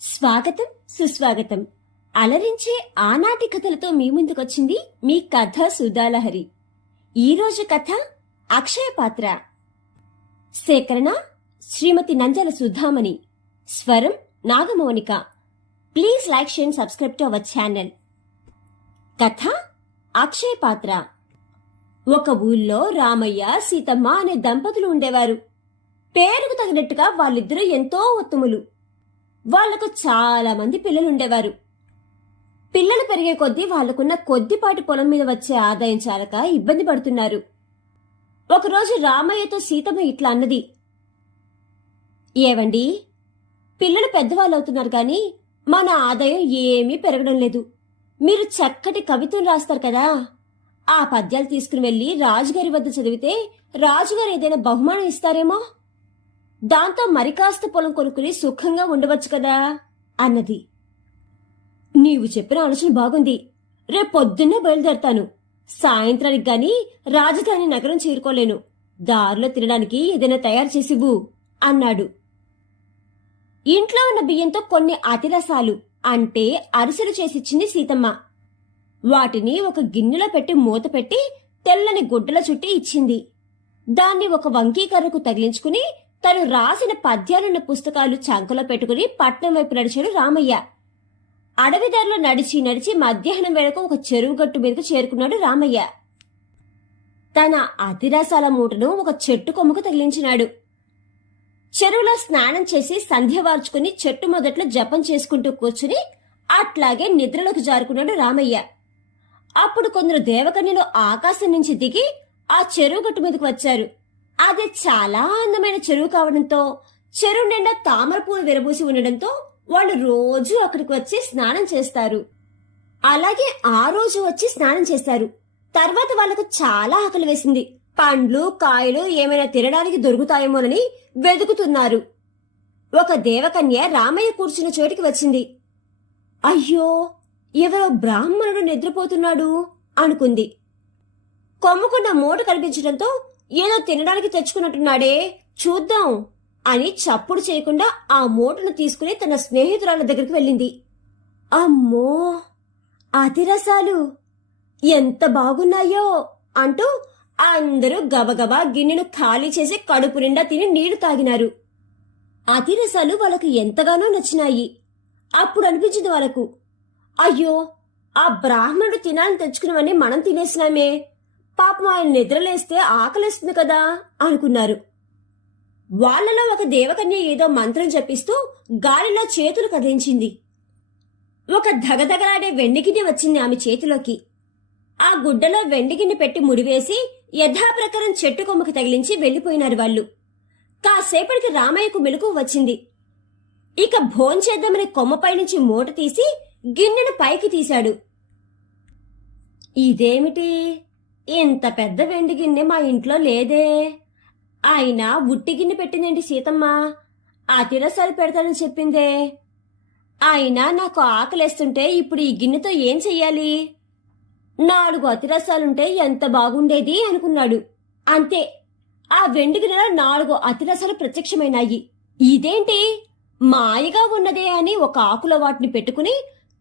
స్వాగతం సుస్వాగతం. అలరించే ఆనాటి కథలతో మీ ముందుకొచ్చింది మీ కథ సుధాలహరి. ఈరోజు కథ అక్షయ పాత్ర. సేకరణ శ్రీమతి నంజల సుధామణి. స్వరం Nagamounika. Please like, share, subscribe to our channel. కథ అక్షయ పాత్ర. ఒక ఊళ్ళో రామయ్య సీతమ్మ అనే దంపతులు ఉండేవారు. పేరుకు తగినట్టుగా వాళ్ళిద్దరూ ఎంతో ఉత్తములు. వాళ్లకు చాలా మంది పిల్లలుండేవారు. పిల్లలు పెరిగే కొద్దీ వాళ్లకున్న కొద్దిపాటి పొలం మీద వచ్చే ఆదాయం చాలక ఇబ్బంది పడుతున్నారు. ఒకరోజు రామయ్యతో సీతమ్మ ఇట్లా అన్నది. ఏవండి, పిల్లలు పెద్దవాళ్ళవుతున్నారు గాని మన ఆదాయం ఏమీ పెరగడం లేదు. మీరు చక్కటి కవితలు రాస్తారు కదా, ఆ పద్యాలు తీసుకుని వెళ్లి రాజుగారి వద్ద చదివితే రాజుగారు ఏదైనా బహుమానం ఇస్తారేమో. దాంతో మరి కాస్త పొలం కొనుక్కుని సుఖంగా ఉండవచ్చు కదా అన్నది. నీవు చెప్పిన ఆలోచన బాగుంది. రేపొద్దున్నే బయలుదేరతాను. సాయంత్రానికి గాని రాజధాని నగరం చేరుకోలేను. దారిలో తినడానికి ఏదైనా తయారు చేసివ్వు అన్నాడు. ఇంట్లో ఉన్న బియ్యంతో కొన్ని అతిరసాలు అంటే అరిసెలు చేసిచ్చింది సీతమ్మ. వాటిని ఒక గిన్నెలో పెట్టి మూత పెట్టి తెల్లని గుడ్డల చుట్టి ఇచ్చింది. దాన్ని ఒక వంకీకర్రకు తగిలించుకుని తను రాసిన పద్యాలున్న పుస్తకాలు చంకలో పెట్టుకుని పట్నం వైపు నడిచాడు రామయ్య. అడవిదారిలో నడిచి నడిచి మధ్యాహ్నం వేళకు ఒక చెరువు గట్టు మీదకు చేరుకున్నాడు రామయ్య. తన అతిరసాల మూటను ఒక చెట్టు కొమ్మకు తగిలించినాడు. చెరువులో స్నానం చేసి సంధ్య వార్చుకుని చెట్టు మొదట్లో జపం చేసుకుంటూ కూర్చుని అట్లాగే నిద్రలోకి జారుకున్నాడు రామయ్య. అప్పుడు కొందరు దేవకన్యలు ఆకాశం నుంచి దిగి ఆ చెరువు గట్టు మీదకు వచ్చారు. అది చాలా అందమైన చెరువు కావడంతో చెరువు నిండా తామర పూలు విరబూసి ఉండడంతో వాళ్ళు రోజు అక్కడికి వచ్చి స్నానం చేస్తారు. అలాగే ఆ రోజు వచ్చి స్నానం చేశారు. తర్వాత వాళ్లకు చాలా ఆకలి వేసింది. పండ్లు కాయలు ఏమైనా తినడానికి దొరుకుతాయేమోనని వెతుకుతున్నారు. ఒక దేవకన్య రామయ్య కూర్చున్న చోటికి వచ్చింది. అయ్యో, ఎవరో బ్రాహ్మణుడు నిద్రపోతున్నాడు అనుకుంది. కొమ్ముకున్న మూట కనిపించడంతో ఏదో తినడానికి తెచ్చుకున్నట్టున్నాడే, చూద్దాం అని చప్పుడు చేయకుండా ఆ మూటను తీసుకుని తన స్నేహితురాల దగ్గరికి వెళ్ళింది. అమ్మో, అతిరసాలు ఎంత బాగున్నాయో అంటూ అందరూ గబగబా గిన్నెను ఖాళీ చేసి కడుపు నిండా తిని నీళ్లు తాగినారు. అతిరసాలు వాళ్ళకు ఎంతగానో నచ్చినాయి. అప్పుడు అనిపించింది వాళ్ళకు, అయ్యో, ఆ బ్రాహ్మణుడు తినాలని తెచ్చుకున్నవన్నీ మనం తినేసినామే, పాపం ఆయన నిద్రలేస్తే ఆకలిస్తుంది కదా అనుకున్నారు. వాళ్లలో ఒక దేవకన్య ఏదో మంత్రం జపిస్తూ గాలిలో చేతులు కదిలించింది. ఒక ధగధగలాడే వెండిగిన్నె వచ్చింది ఆమె చేతిలోకి. ఆ గుడ్డలో వెండిగిన్నె పెట్టి ముడివేసి యథాప్రకారం చెట్టు కొమ్మకి తగిలించి వెళ్లిపోయినారు వాళ్ళు. కాసేపటికి రామయ్యకు మెలకువ వచ్చింది. ఇక భోంచేద్దామని కొమ్మపై నుంచి మూట తీసి గిన్నెను పైకి తీశాడు. ఇదేమిటి, ఇంత పెద్ద వెండి గిన్నె మా ఇంట్లో లేదే. ఆయన ఉట్టి గిన్నె పెట్టిందేంటి సీతమ్మ, అతిరసాలు పెడతానని చెప్పిందే. అయినా నాకు ఆకలేస్తుంటే ఇప్పుడు ఈ గిన్నెతో ఏం చెయ్యాలి? 4 అతిరసాలుంటే ఎంత బాగుండేది అనుకున్నాడు. అంతే, ఆ వెండి గిన్నెలో 4 అతిరసాలు ప్రత్యక్షమైనాయి. ఇదేంటి మాయగా ఉన్నదే అని ఒక ఆకులో వాటిని పెట్టుకుని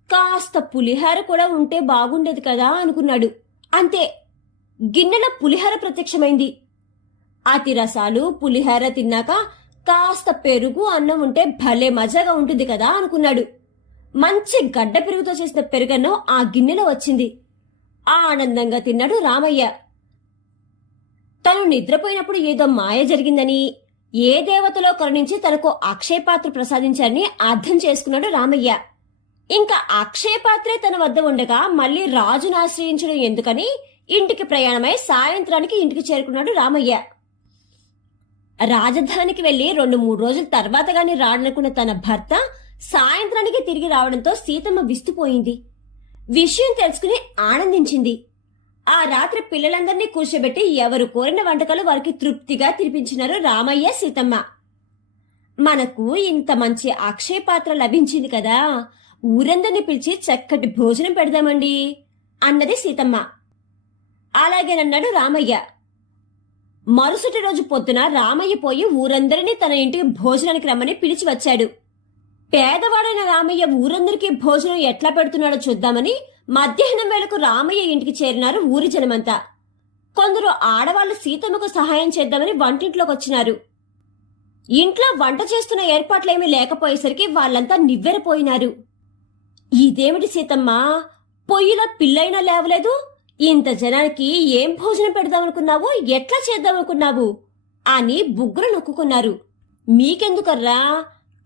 కాస్త పులిహార కూడా ఉంటే బాగుండేది కదా అనుకున్నాడు. అంతే, గిన్నెలో పులిహార ప్రత్యక్షమైంది. అతిరసాలు పులిహార తిన్నాక కాస్త పెరుగు అన్నం ఉంటే భలే మజాగా ఉంటుంది కదా అనుకున్నాడు. మంచి గడ్డ పెరుగుతో చేసిన పెరుగన్నం ఆ గిన్నెలో వచ్చింది. ఆనందంగా తిన్నాడు రామయ్య. తను నిద్రపోయినప్పుడు ఏదో మాయ జరిగిందని, ఏ దేవతలో కరుణించి తనకు అక్షయ పాత్ర ప్రసాదించారని అర్థం చేసుకున్నాడు రామయ్య. ఇంకా అక్షయ పాత్రే తన వద్ద ఉండగా మళ్లీ రాజును ఆశ్రయించడం ఎందుకని ఇంటికి ప్రయాణమై సాయంత్రానికి ఇంటికి చేరుకున్నాడు రామయ్య. రాజధానికి వెళ్లి 2-3 రోజుల తర్వాత గాని రాడనుకున్న తన భర్త సాయంత్రానికి తిరిగి రావడంతో సీతమ్మ విస్తుపోయింది. విషయం తెలుసుకుని ఆనందించింది. ఆ రాత్రి పిల్లలందరినీ కూర్చోబెట్టి ఎవరు కోరిన వంటకాలు వారికి తృప్తిగా తినిపించినారు రామయ్య సీతమ్మ. మనకు ఇంత మంచి అక్షయ పాత్ర లభించింది కదా, ఊరందరినీ పిలిచి చక్కటి భోజనం పెడదామండి అన్నది సీతమ్మ. అలాగేనన్నాడు రామయ్య. మరుసటి రోజు పొద్దున రామయ్య పోయి ఊరందరినీ తన ఇంటికి భోజనానికి రమ్మని పిలిచి వచ్చాడు. పేదవాడైన రామయ్య ఊరందరికీ భోజనం ఎట్లా పెడుతున్నాడో చూద్దామని మధ్యాహ్నం వేళకు రామయ్య ఇంటికి చేరినారు ఊరి జనమంతా. కొందరు ఆడవాళ్లు సీతమ్మకు సహాయం చేద్దామని వంటింట్లోకి వచ్చినారు. ఇంట్లో వంట చేస్తున్న ఏర్పాట్లేమీ లేకపోయేసరికి వాళ్ళంతా నివ్వెరపోయినారు. ఇదేమిటి సీతమ్మ, పొయ్యిలో పిల్లైనా లేవలేదు, ఇంత జనానికి ఏం భోజనం పెడదామనుకున్నావు, ఎట్లా చేద్దామనుకున్నావు అని బుగ్గులు నొక్కుకున్నారు. మీకెందుకర్రా,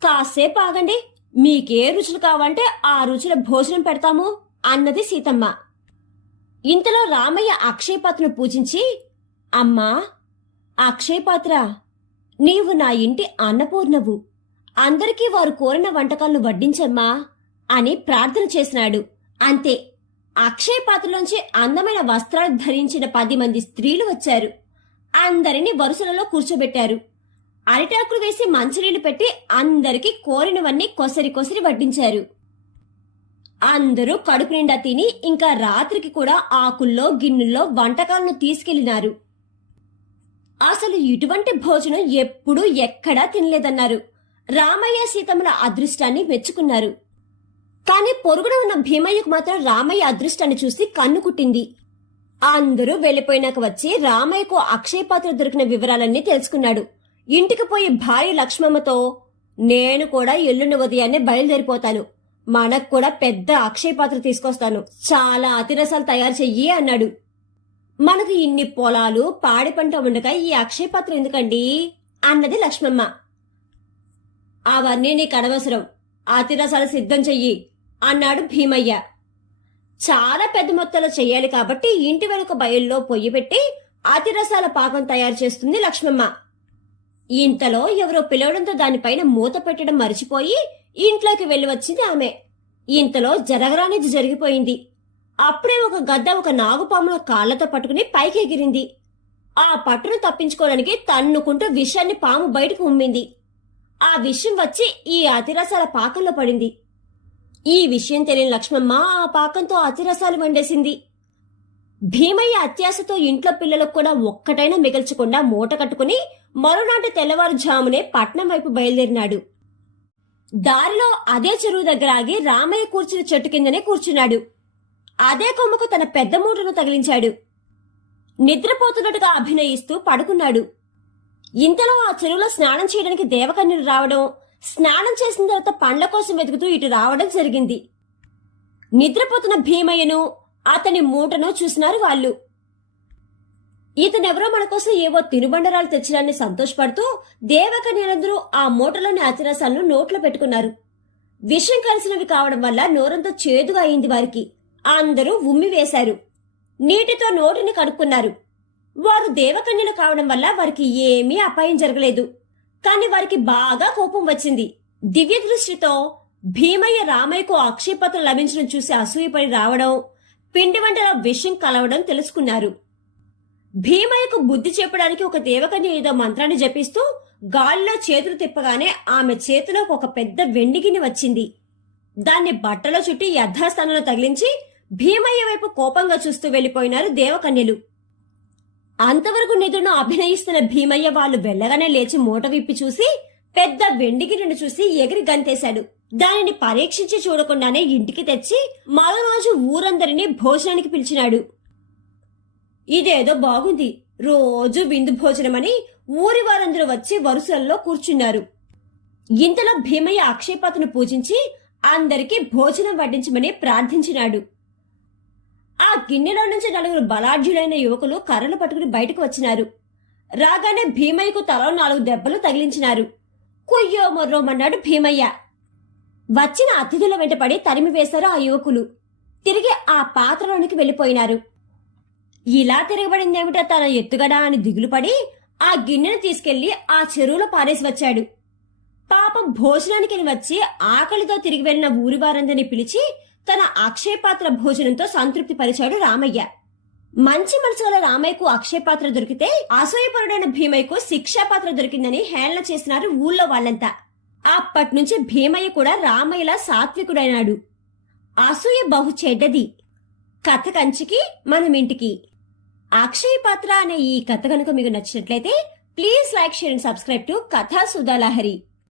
కాసేపు ఆగండి, మీకే రుచులు కావంటే ఆ రుచుల భోజనం పెడతాము అన్నది సీతమ్మ. ఇంతలో రామయ్య అక్షయపాత్రను పూజించి, అమ్మా అక్షయపాత్ర, నీవు నా ఇంటి అన్నపూర్ణవు, అందరికీ వారు కోరిన వంటకాలను వడ్డించమ్మా అని ప్రార్థన చేసినాడు. అంతే, అక్షయపాత్రలోంచి అందమైన వస్త్రాలు ధరించిన 10 మంది స్త్రీలు వచ్చారు. అందరినీ వరుసలలో కూర్చోబెట్టారు. అరిటాకులు వేసి మంచినీళ్లు పెట్టి అందరికీ కోరినవన్నీ కొసరి కొసరి వడ్డించారు. అందరూ కడుపు నిండా తిని ఇంకా రాత్రికి కూడా ఆకుల్లో గిన్నెల్లో వంటకాలను తీసుకెళ్లినారు. అసలు ఇటువంటి భోజనం ఎప్పుడూ ఎక్కడా తినలేదన్నారు. రామయ్య సీతమ్మల అదృష్టాన్ని మెచ్చుకున్నారు. కాని పొరుగున ఉన్న భీమయ్యకు మాత్రం రామయ్య అదృష్టాన్ని చూసి కన్ను కుట్టింది. అందరూ వెళ్లిపోయినాక వచ్చి రామయ్యకు అక్షయపాత్ర దొరికిన వివరాలన్నీ తెలుసుకున్నాడు. ఇంటికి పోయి భార్య లక్ష్మమ్మతో, నేను కూడా ఎల్లుండి ఉదయాన్నే బయలుదేరిపోతాను, మనకు కూడా పెద్ద అక్షయపాత్ర తీసుకొస్తాను, చాలా అతిరసాలు తయారు చెయ్యి అన్నాడు. మనకు ఇన్ని పొలాలు పాడి పంట ఉండగా ఈ అక్షయపాత్ర ఎందుకండి అన్నది లక్ష్మమ్మ. అవన్నీ నీకు అనవసరం, అతిరసాలు సిద్ధం చెయ్యి అన్నాడు భీమయ్య. చాలా పెద్ద మొత్తంలో చెయ్యాలి కాబట్టి ఇంటి వెనుక బయల్లో పొయ్యి పెట్టి అతిరసాల పాకం తయారు చేస్తుంది లక్ష్మమ్మ. ఇంతలో ఎవరో పిలవడంతో దానిపైన మూత పెట్టడం మరిచిపోయి ఇంట్లోకి వెళ్లి వచ్చింది ఆమె. ఇంతలో జరగరానిది జరిగిపోయింది. అప్పుడే ఒక గద్ద ఒక నాగుపామును కాళ్లతో పట్టుకుని పైకి ఎగిరింది. ఆ పట్టును తప్పించుకోవడానికి తన్నుకుంటూ విషాన్ని పాము బయటకు ఉమ్మింది. ఆ విషం వచ్చి ఈ అతిరసాల పాకంలో పడింది. ఈ విషయం తెలియని లక్ష్మమ్మ ఆ పాకంతో అతిరసాలు వండేసింది. భీమయ్య అత్యాశతో ఇంట్లో పిల్లలకు కూడా ఒక్కటైనా మిగల్చకుండా మూట కట్టుకుని మరునాటి తెల్లవారుజామునే పట్నం వైపు బయలుదేరినాడు. దారిలో అదే చెరువు దగ్గర ఆగి రామయ్య కూర్చున్న చెట్టు కిందనే కూర్చున్నాడు. అదే కొమ్మకు తన పెద్ద మూటను తగిలించాడు. నిద్రపోతున్నట్టుగా అభినయిస్తూ పడుకున్నాడు. ఇంతలో ఆ చెరువులో స్నానం చేయడానికి దేవకన్యలు రావడం, స్నానం చేసిన తర్వాత పండ్ల కోసం వెతుకుతూ ఇటు రావడం జరిగింది. నిద్రపోతున్న భీమయ్యను, అతని మూటను చూసినారు వాళ్ళు. ఇతనెవరో మన కోసం ఏవో తినుబండరాలు తెచ్చడాన్ని సంతోషపడుతూ దేవకన్యలందరూ ఆ మూటలోని అతిరసాలను నోట్లో పెట్టుకున్నారు. విషం కలిసినవి కావడం వల్ల నోరంతా చేదుగా అయింది వారికి. అందరూ ఉమ్మి వేశారు. నీటితో నోటిని కడుక్కున్నారు. వారు దేవకన్యలు కావడం వల్ల వారికి ఏమీ అపాయం జరగలేదు. కాని వారికి బాగా కోపం వచ్చింది. దివ్య దృష్టితో భీమయ్య రామయ్యకు అక్షయపాత్ర లభించడం చూసి అసూయపడి రావడం, పిండి వంటల విషం కలవడం తెలుసుకున్నారు. భీమయ్యకు బుద్ధి చెప్పడానికి ఒక దేవకన్య ఏదో మంత్రాన్ని జపిస్తూ గాలిలో చేతులు తిప్పగానే ఆమె చేతిలోకి ఒక పెద్ద వెండి గిన్నె వచ్చింది. దాన్ని బట్టలో చుట్టి యథాస్థానంలో తగిలించి భీమయ్య వైపు కోపంగా చూస్తూ వెళ్లిపోయినారు దేవకన్యలు. అంతవరకు నిధులను అభినయిస్తున్న భీమయ్య వాళ్ళు వెళ్లగానే లేచి మూట విప్పి చూసి పెద్ద వెండి గిన్నెను చూసి ఎగిరి గంతేశాడు. దానిని పరీక్షించి చూడకుండానే ఇంటికి తెచ్చి మరో రోజు ఊరందరినీ భోజనానికి పిలిచినాడు. ఇదేదో బాగుంది, రోజు విందు భోజనమని ఊరి వారందరూ వచ్చి వరుసల్లో కూర్చున్నారు. ఇంతలో భీమయ్య అక్షయపాత్రను పూజించి అందరికీ భోజనం వడ్డించమని ప్రార్థించినాడు. ఆ గిన్నెలో నుంచి 4 బలాఢ్యులైన యువకులు కర్రలు పట్టుకుని బయటకు వచ్చినారు. రాగానే భీమయ్యకు తలో 4 దెబ్బలు తగిలించినారు. కుయ్యో మొర్రోమన్నాడు భీమయ్య. వచ్చిన అతిథుల వెంటపడి తరిమి వేశారు ఆ యువకులు. తిరిగి ఆ పాత్రలోనికి వెళ్లిపోయినారు. ఇలా తిరగబడిందేమిటో తన ఎత్తుగడా అని దిగులుపడి ఆ గిన్నెను తీసుకెళ్లి ఆ చెరువులో పారేసి వచ్చాడు. పాపం భోజనానికి వచ్చి ఆకలితో తిరిగి వెళ్లిన ఊరి వారందరినీ పిలిచి తన అక్షయపాత్ర భోజనంతో సంతృప్తి పరిచాడు రామయ్య. మంచి మనసు గల రామయ్యకు అక్షయపాత్ర దొరికితే అసూయపరుడైన భీమయ్యకు శిక్షాపాత్ర దొరికిందని హేళన చేసినారు ఊళ్ళో వాళ్ళంతా. అప్పట్నుంచి భీమయ్య కూడా రామయ్యలా సాత్వికుడైనాడు. అసూయ బహు చెడ్డది. కథ కంచికి మనమింటికి. అక్షయపాత్ర అనే ఈ కథ కనుక మీకు నచ్చినట్లయితే please like, share and subscribe to కథా సుధాలహరి.